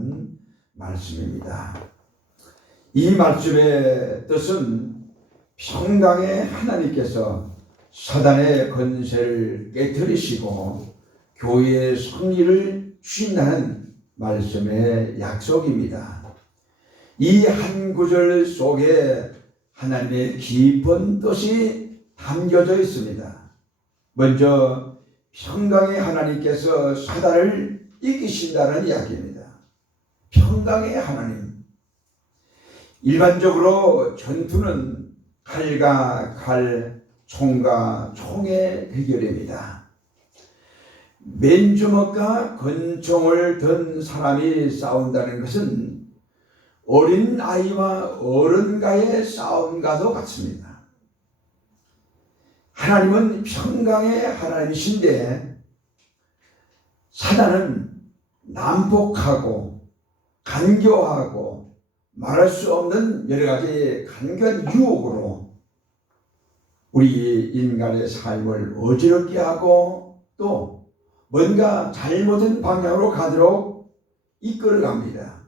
관한 말씀입니다. 이 말씀의 뜻은 평강의 하나님께서 사단의 권세를 깨뜨리시고 교회의 승리를 주신다는 말씀의 약속입니다. 이 한 구절 속에 하나님의 깊은 뜻이 담겨져 있습니다. 먼저 평강의 하나님께서 사단을 이기신다는 이야기입니다. 평강의 하나님. 일반적으로 전투는 칼과 칼, 총과 총의 대결입니다. 맨주먹과 권총을 든 사람이 싸운다는 것은 어린 아이와 어른과의 싸움과도 같습니다. 하나님은 평강의 하나님이신데 사단은 난폭하고 간교하고 말할 수 없는 여러 가지 간교한 유혹으로 우리 인간의 삶을 어지럽게 하고 또 뭔가 잘못된 방향으로 가도록 이끌어갑니다.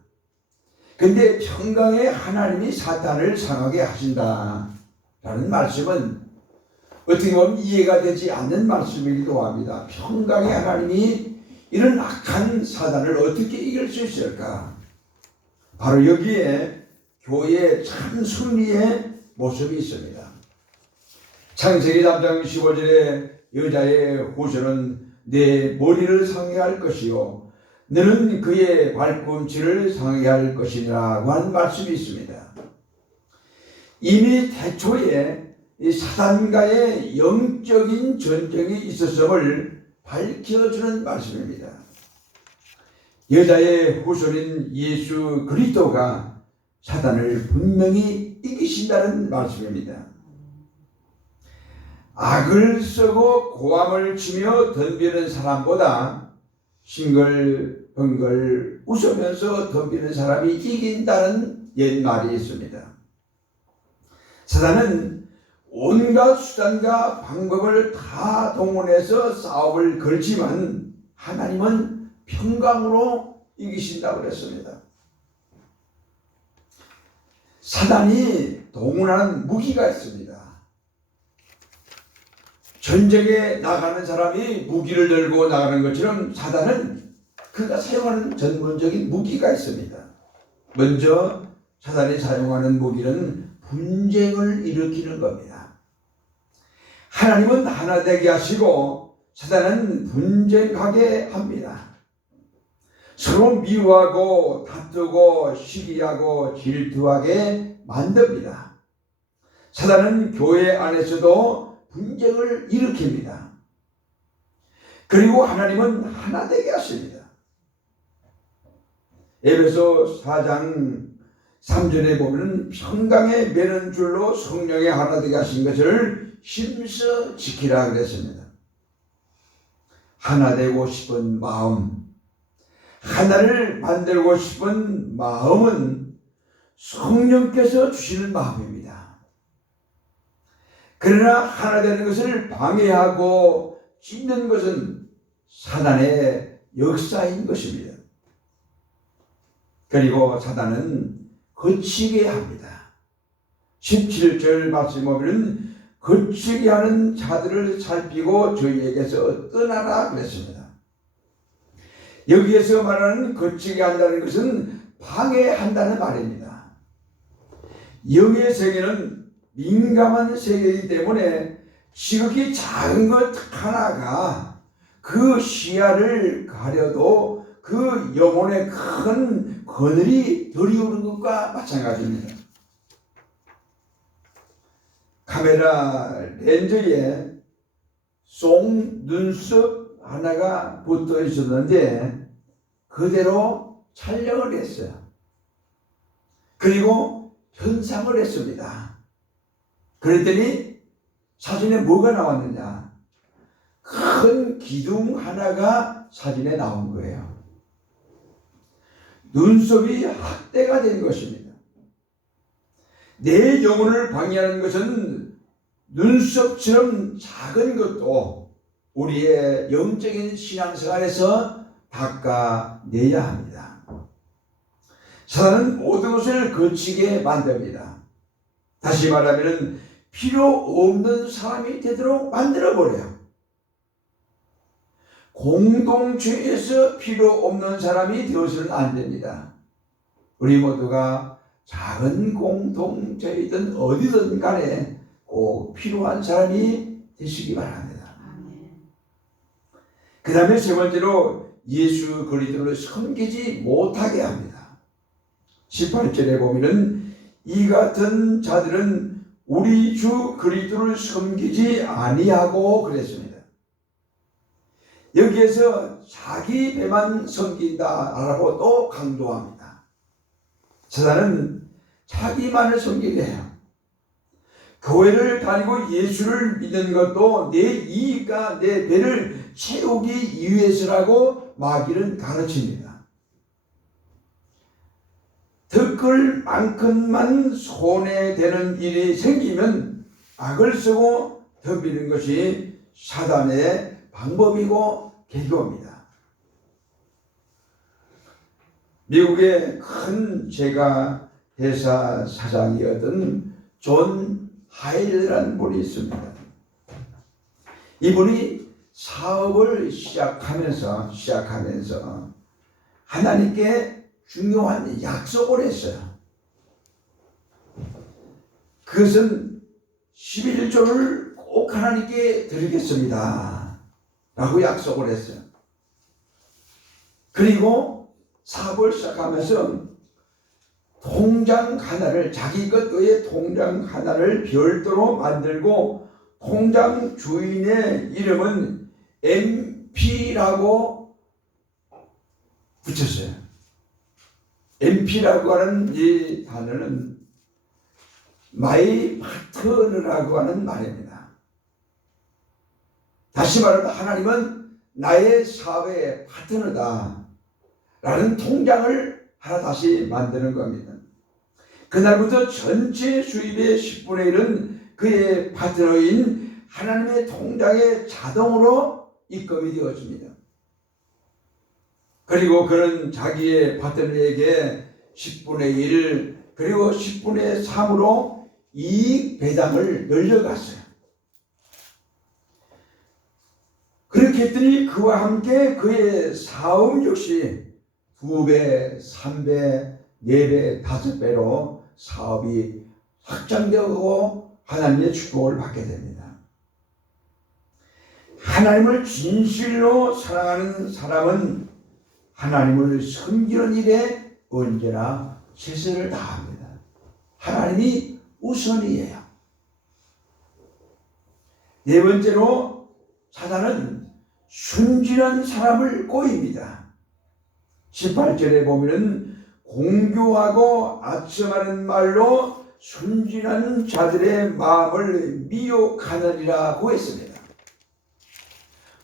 근데 평강의 하나님이 사탄을 상하게 하신다라는 말씀은 어떻게 보면 이해가 되지 않는 말씀이기도 합니다. 평강의 하나님이 이런 악한 사단을 어떻게 이길 수 있을까? 바로 여기에 교회의 참 승리의 모습이 있습니다. 창세기 3장 15절에 여자의 후손은 내 머리를 상해할 것이요 너는 그의 발꿈치를 상해할 것이라고 하는 말씀이 있습니다. 이미 태초에 이 사단과의 영적인 전쟁이 있었음을 밝혀주는 말씀입니다. 여자의 후손인 예수 그리스도가 사단을 분명히 이기신다는 말씀입니다. 악을 쓰고 고함을 치며 덤비는 사람보다 싱글벙글 웃으면서 덤비는 사람이 이긴다는 옛말이 있습니다. 사단은 온갖 수단과 방법을 다 동원해서 싸움을 걸지만 하나님은 평강으로 이기신다고 그랬습니다. 사단이 동원하는 무기가 있습니다. 전쟁에 나가는 사람이 무기를 들고 나가는 것처럼 사단은 그가 사용하는 전문적인 무기가 있습니다. 먼저 사단이 사용하는 무기는 분쟁을 일으키는 겁니다. 하나님은 하나 되게 하시고 사단은 분쟁하게 합니다. 서로 미워하고 다투고 시기하고 질투하게 만듭니다. 사단은 교회 안에서도 분쟁을 일으킵니다. 그리고 하나님은 하나 되게 하십니다. 에베소 4장 3절에 보면 평강에 매는 줄로 성령에 하나 되게 하신 것을 힘써 지키라 그랬습니다. 하나 되고 싶은 마음, 하나를 만들고 싶은 마음은 성령께서 주시는 마음입니다. 그러나 하나 되는 것을 방해하고 찢는 것은 사단의 역사인 것입니다. 그리고 사단은 거치게 합니다. 17절 말씀 보면 거치게 하는 자들을 살피고 저희에게서 떠나라 그랬습니다. 여기에서 말하는 거치게 한다는 것은 방해한다는 말입니다. 영의 세계는 민감한 세계이기 때문에 지극히 작은 것 하나가 그 시야를 가려도 그 영혼의 큰 그늘이 들이오는 것과 마찬가지입니다. 카메라 렌즈에 송 눈썹 하나가 붙어 있었는데 그대로 촬영을 했어요. 그리고 현상을 했습니다. 그랬더니 사진에 뭐가 나왔느냐? 큰 기둥 하나가 사진에 나온 거예요. 눈썹이 학대가 된 것입니다. 내 영혼을 방해하는 것은 눈썹처럼 작은 것도 우리의 영적인 신앙생활에서 닦아내야 합니다. 사단은 모든 것을 거치게 만듭니다. 다시 말하면 필요 없는 사람이 되도록 만들어버려요. 공동체에서 필요 없는 사람이 되어서는 안 됩니다. 우리 모두가 작은 공동체이든 어디든 간에 꼭 필요한 사람이 되시기 바랍니다. 그 다음에 세 번째로 예수 그리스도를 섬기지 못하게 합니다. 18절에 보면은 이 같은 자들은 우리 주 그리스도를 섬기지 아니하고 그랬습니다. 여기에서 자기 배만 섬긴다라고 또 강조합니다. 사단은 자기만을 섬기게 해요. 교회를 다니고 예수를 믿는 것도 내 이익과 내 배를 채우기 위해서라고 마귀는 가르칩니다. 덕을 만큼만 손해되는 일이 생기면 악을 쓰고 덤비는 것이 사단의 방법이고 계교입니다. 미국의 큰 제가 회사 사장이었던 존 하일이라는 분이 있습니다. 이분이 사업을 시작하면서 하나님께 중요한 약속을 했어요. 그것은 11조를 꼭 하나님께 드리겠습니다 라고 약속을 했어요. 그리고 사업을 시작하면서 통장 하나를, 자기 것 외에 통장 하나를 별도로 만들고 통장 주인의 이름은 MP라고 붙였어요. MP라고 하는 이 단어는 마이 파트너라고 하는 말입니다. 다시 말하면 하나님은 나의 사업의 파트너다 라는 통장을 하나 다시 만드는 겁니다. 그날부터 전체 수입의 10분의 1은 그의 파트너인 하나님의 통장에 자동으로 입금이 되어집니다. 그리고 그는 자기의 파트너에게 10분의 1 그리고 10분의 3으로 이익 배당을 늘려갔어요. 그렇게 했더니 그와 함께 그의 사업 역시 2배, 3배, 4배, 5배로 사업이 확장되고 하나님의 축복을 받게 됩니다. 하나님을 진실로 사랑하는 사람은 하나님을 섬기는 일에 언제나 최선을 다합니다. 하나님이 우선이에요. 네 번째로 사단은 순진한 사람을 꼬입니다. 18절에 보면은 공교하고 아첨하는 말로 순진한 자들의 마음을 미혹하느니라고 했습니다.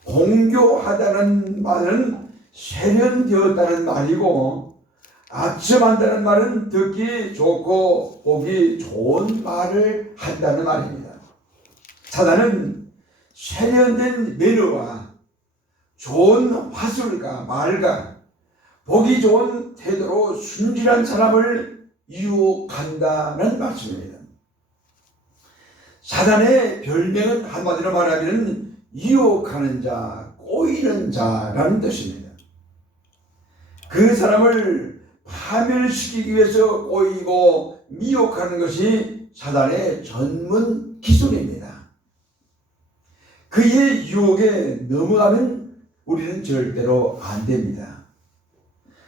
공교하다는 말은 세련되었다는 말이고 아첨한다는 말은 듣기 좋고 보기 좋은 말을 한다는 말입니다. 사단은 세련된 매너와 좋은 화술과 말과 보기 좋은 태도로 순진한 사람을 유혹한다는 말씀입니다. 사단의 별명은 한마디로 말하면 유혹하는 자, 꼬이는 자라는 뜻입니다. 그 사람을 파멸시키기 위해서 꼬이고 미혹하는 것이 사단의 전문 기술입니다. 그의 유혹에 넘어가면 우리는 절대로 안 됩니다.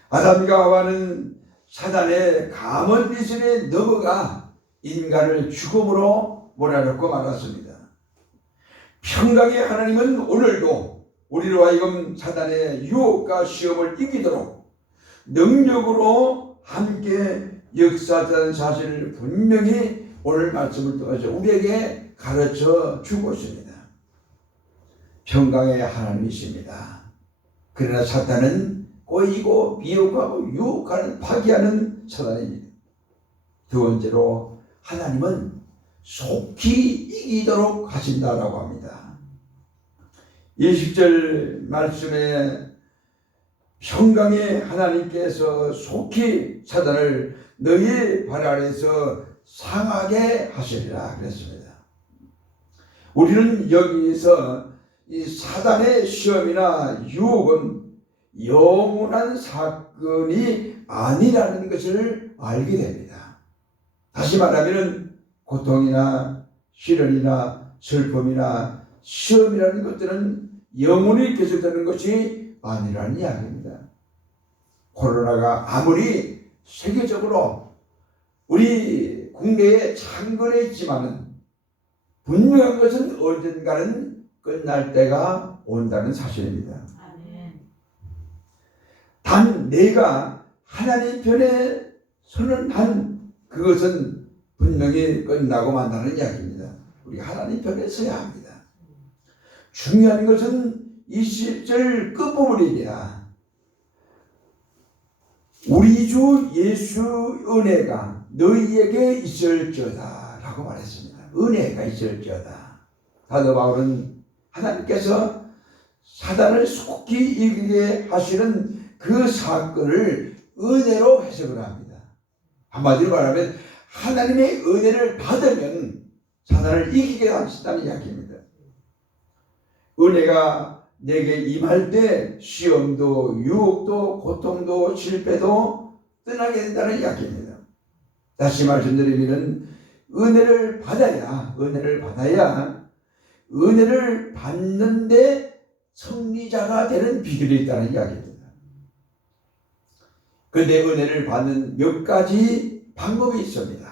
아담과 하와는 사단의 감언 미신에 넘어가 인간을 죽음으로 몰아넣고 말았습니다. 평강의 하나님은 오늘도 우리로 하여금 사단의 유혹과 시험을 이기도록 능력으로 함께 역사하는 사실을 분명히 오늘 말씀을 통해서 우리에게 가르쳐 주고 있습니다. 평강의 하나님이십니다. 그러나 사탄은 꼬이고 미혹하고 유혹하는 파괴하는 사단입니다. 두 번째로 하나님은 속히 이기도록 하신다라고 합니다. 20절 말씀에 평강의 하나님께서 속히 사단을 너희 발 아래에서 상하게 하시리라 그랬습니다. 우리는 여기서 이 사단의 시험이나 유혹은 영원한 사건이 아니라는 것을 알게 됩니다. 다시 말하면 고통이나 시련이나 슬픔이나 시험이라는 것들은 영원히 계속되는 것이 아니라는 이야기입니다. 코로나가 아무리 세계적으로 우리 국내에 창궐해 있지만은 분명한 것은 언젠가는 끝날 때가 온다는 사실입니다. 단 내가 하나님 편에 서는 한 그것은 분명히 끝나고 만다는 이야기입니다. 우리 하나님 편에 서야 합니다. 중요한 것은 20절 끝부분입니다. 우리 주 예수 은혜가 너희에게 있을지어다 라고 말했습니다. 은혜가 있을지어다. 사도 바울은 하나님께서 사단을 속히 이기게 하시는 그 사건을 은혜로 해석을 합니다. 한마디로 말하면 하나님의 은혜를 받으면 사단을 이기게 하신다는 이야기입니다. 은혜가 내게 임할 때 시험도 유혹도 고통도 실패도 떠나게 된다는 이야기입니다. 다시 말씀드리면 은혜를 받아야 은혜를 받는데 승리자가 되는 비결이 있다는 이야기입니다. 그런데 은혜를 받는 몇 가지 방법이 있습니다.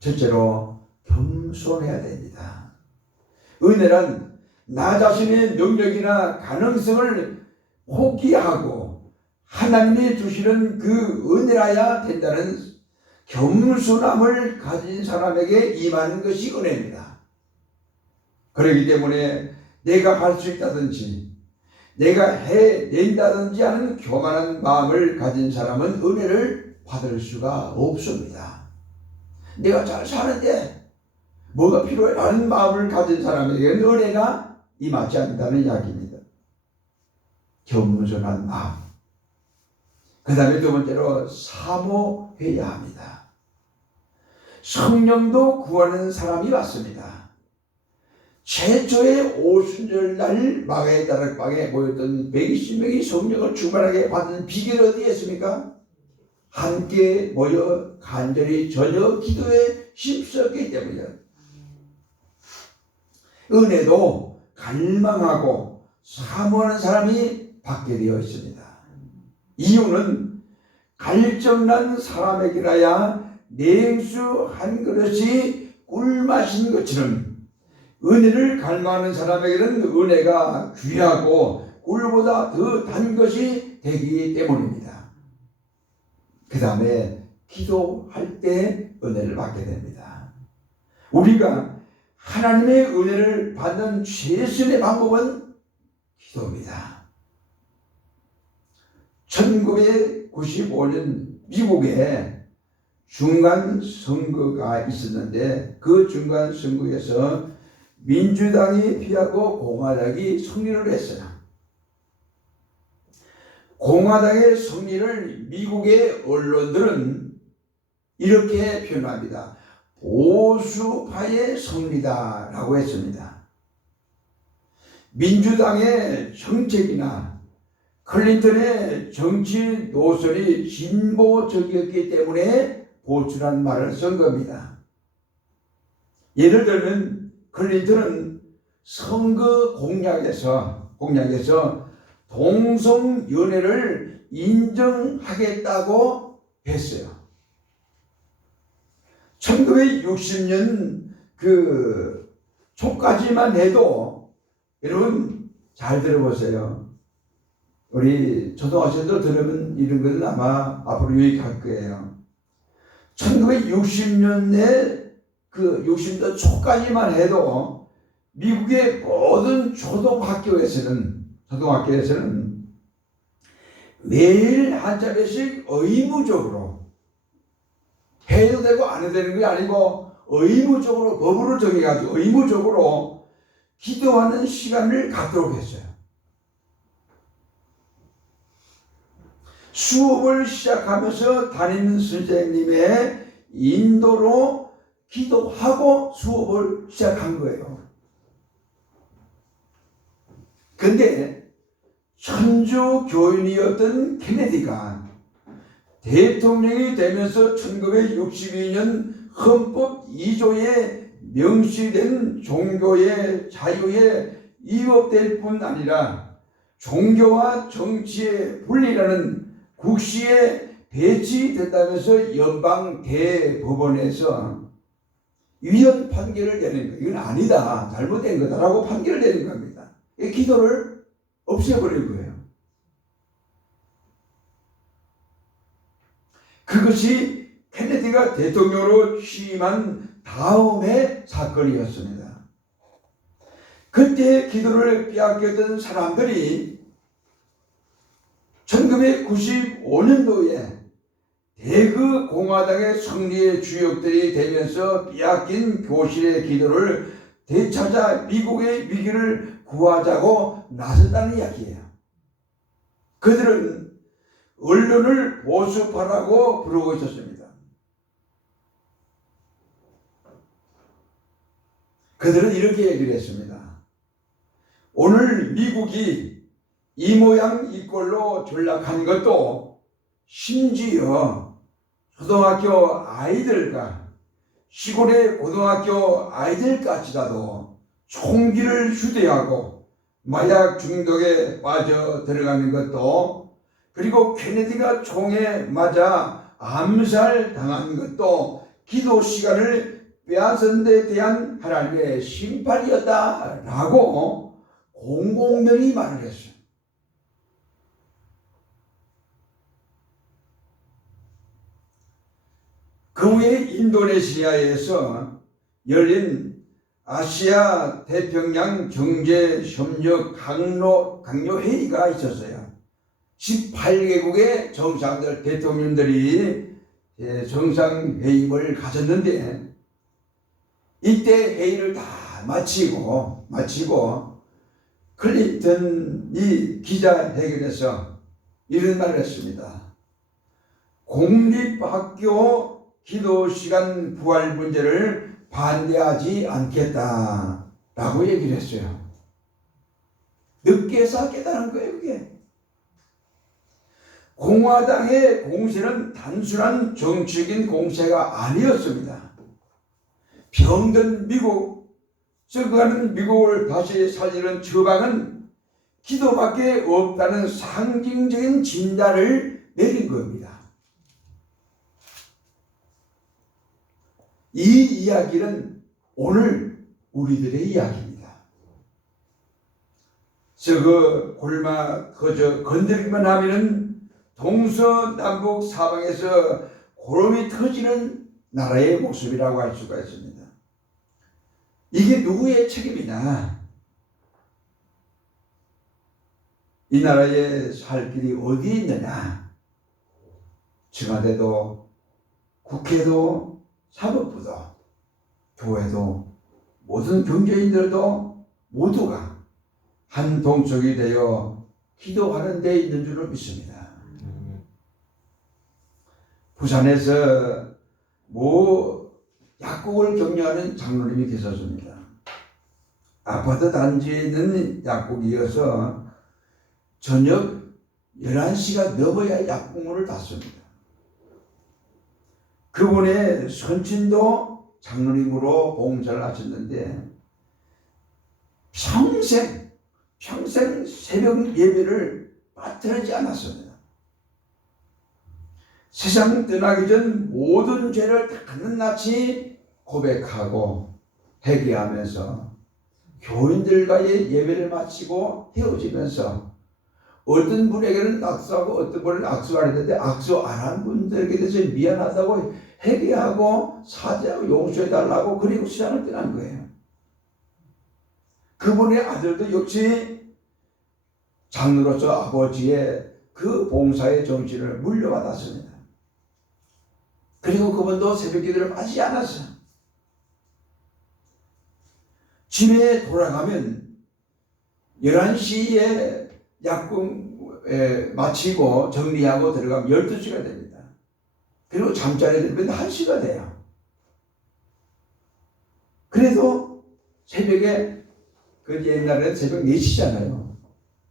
첫째로 겸손해야 됩니다. 은혜란 나 자신의 능력이나 가능성을 포기하고 하나님이 주시는 그 은혜라야 된다는 겸손함을 가진 사람에게 임하는 것이 은혜입니다. 그렇기 때문에 내가 할 수 있다든지 내가 해낸다든지 하는 교만한 마음을 가진 사람은 은혜를 받을 수가 없습니다. 내가 잘 사는데 뭐가 필요해? 라는 마음을 가진 사람에게는 은혜가 임하지 않는다는 이야기입니다. 겸손한 마음. 그 다음에 두 번째로 사모해야 합니다. 성령도 구하는 사람이 왔습니다. 최초의 오순절날 마가의 다락방에 모였던 120명이 성령을 충만하게 받은 비결이 어디에 있습니까? 함께 모여 간절히 저녁 기도에 힘썼기 때문이에요. 은혜도 갈망하고 사모하는 사람이 받게 되어 있습니다. 이유는 갈증난 사람에게라야 냉수 한 그릇이 꿀 마신 것처럼 은혜를 갈망하는 사람에게는 은혜가 귀하고 꿀보다 더 단 것이 되기 때문입니다. 그 다음에 기도할 때 은혜를 받게 됩니다. 우리가 하나님의 은혜를 받는 최선의 방법은 기도입니다. 1995년 미국에 중간 선거가 있었는데 그 중간 선거에서 민주당이 피하고 공화당이 승리를 했어요. 공화당의 승리를 미국의 언론들은 이렇게 표현합니다. 보수파의 승리다 라고 했습니다. 민주당의 정책이나 클린턴의 정치 노선이 진보적이었기 때문에 보수란 말을 쓴 겁니다. 예를 들면 클린턴은 선거 공약에서 동성연애를 인정하겠다고 했어요. 1960년 그 초까지만 해도 여러분 잘 들어보세요. 우리 초등학생들 들으면 이런 것은 아마 앞으로 유익할 거예요. 1960년에 그 60년 초까지만 해도 미국의 모든 초등학교에서는 매일 한 차례씩 의무적으로 해도 되고 안 해도 되는 게 아니고 의무적으로 법으로 정해가지고 의무적으로 기도하는 시간을 갖도록 했어요. 수업을 시작하면서 담임 선생님의 인도로 기도하고 수업을 시작한 거예요. 근데 천주 교인이었던 케네디가 대통령이 되면서 1962년 헌법 2조에 명시된 종교의 자유에 위법될 뿐 아니라 종교와 정치의 분리라는 국시에 배치된다면서 연방 대법원에서 위헌 판결을 내는 거예요. 이건 아니다, 잘못된 거다라고 판결을 내는 겁니다. 이 기도를 없애버린 거예요. 그것이 케네디가 대통령으로 취임한 다음의 사건이었습니다. 그때 기도를 빼앗겼던 사람들이 1995년도에 대그 공화당의 승리의 주역들이 되면서 빼앗긴 교실의 기도를 되찾아 미국의 위기를 구하자고 나섰다는 이야기예요. 그들은 언론을 보수파라고 부르고 있었습니다. 그들은 이렇게 얘기를 했습니다. 오늘 미국이 이 모양 이 꼴로 전락한 것도 심지어 초등학교 아이들과 시골의 고등학교 아이들까지라도 총기를 휴대하고 마약 중독에 빠져 들어가는 것도, 그리고 케네디가 총에 맞아 암살 당한 것도 기도 시간을 빼앗은 데 대한 하나님의 심판이었다라고 공공연히 말을 했어요. 그 후에 인도네시아에서 열린 아시아 태평양 경제협력 강요회의가 있었어요. 18개국의 정상들, 대통령들이 정상회의를 가졌는데, 이때 회의를 다 마치고 클린턴이 기자회견에서 이런 말을 했습니다. 공립학교 기도시간 부활 문제를 반대하지 않겠다라고 얘기를 했어요. 늦게서 깨달은 거예요, 그게. 공화당의 공세는 단순한 정치적인 공세가 아니었습니다. 병든 미국, 썩어가는 미국을 다시 살리는 처방은 기도밖에 없다는 상징적인 진단을 내린 겁니다. 이 이야기는 오늘 우리들의 이야기입니다. 썩어 골마 거저 건드리기만 하면은 동서남북 사방에서 고름이 터지는 나라의 모습이라고 할 수가 있습니다. 이게 누구의 책임이냐? 이 나라에 살 길이 어디 있느냐? 청와대도, 국회도, 사법부도, 교회도, 모든 경제인들도 모두가 한 동족이 되어 기도하는 데 있는 줄을 믿습니다. 부산에서 약국을 경영하는 장로님이 계셨습니다. 아파트 단지에 있는 약국이어서 저녁 11시가 넘어야 약국문을 닫습니다. 그분의 선친도 장로님으로 봉사를 하셨는데 평생 새벽 예배를 빠뜨리지 않았습니다. 세상 떠나기 전 모든 죄를 다 낱낱이 고백하고 회개하면서 교인들과의 예배를 마치고 헤어지면서 어떤 분에게는 악수하고 어떤 분은 악수 안 했는데 악수 안 한 분들에게 대해서 미안하다고 회개하고 사죄하고 용서해달라고, 그리고 세상을 떠난 거예요. 그분의 아들도 역시 장로로서 아버지의 그 봉사의 정신을 물려받았습니다. 그리고 그분도 새벽 기도를 마치지 않았어요. 집에 돌아가면 11시에 약국 마치고 정리하고 들어가면 12시가 됩니다. 그리고 잠자리에 들면 1시가 돼요. 그래도 새벽에, 그 옛날에는 새벽 4시잖아요.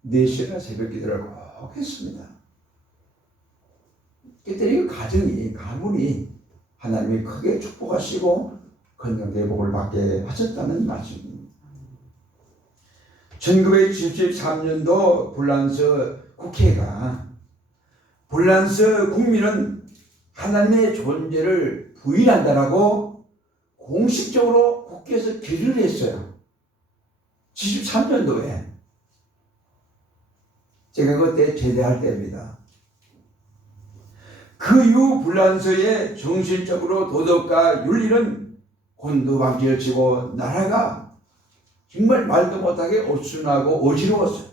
4시나 새벽 기도를 꼭 했습니다. 그때는 가정이, 가문이 하나님이 크게 축복하시고 건강대복을 받게 하셨다는 말씀입니다. 1973년도 불란서 국회가, 불란서 국민은 하나님의 존재를 부인한다라고 공식적으로 국회에서 결의를 했어요. 73년도에. 제가 그때 제대할 때입니다. 그 이후 불란서의 정신적으로 도덕과 윤리는 곤두박질을 치고 나라가 정말 말도 못하게 어수선하고 어지러웠어요.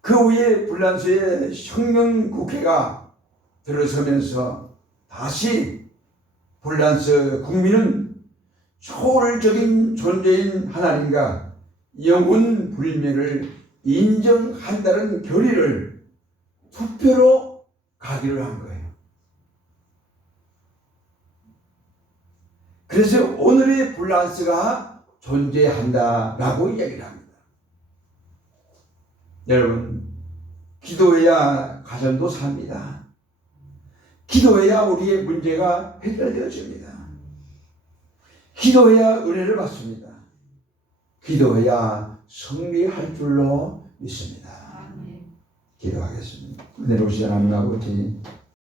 그 후에 불란서의 혁명국회가 들어서면서 다시 불란서 국민은 초월적인 존재인 하나님과 영혼 불멸을 인정한다는 결의를 투표로 가기로 한 거예요. 그래서 오늘의 불란서가 존재한다라고 이야기를 합니다. 여러분, 기도해야 가정도 삽니다. 기도해야 우리의 문제가 해결되어집니다. 기도해야 은혜를 받습니다. 기도해야 승리할 줄로 믿습니다. 기도하겠습니다. 은혜로우신 하나님 아버지,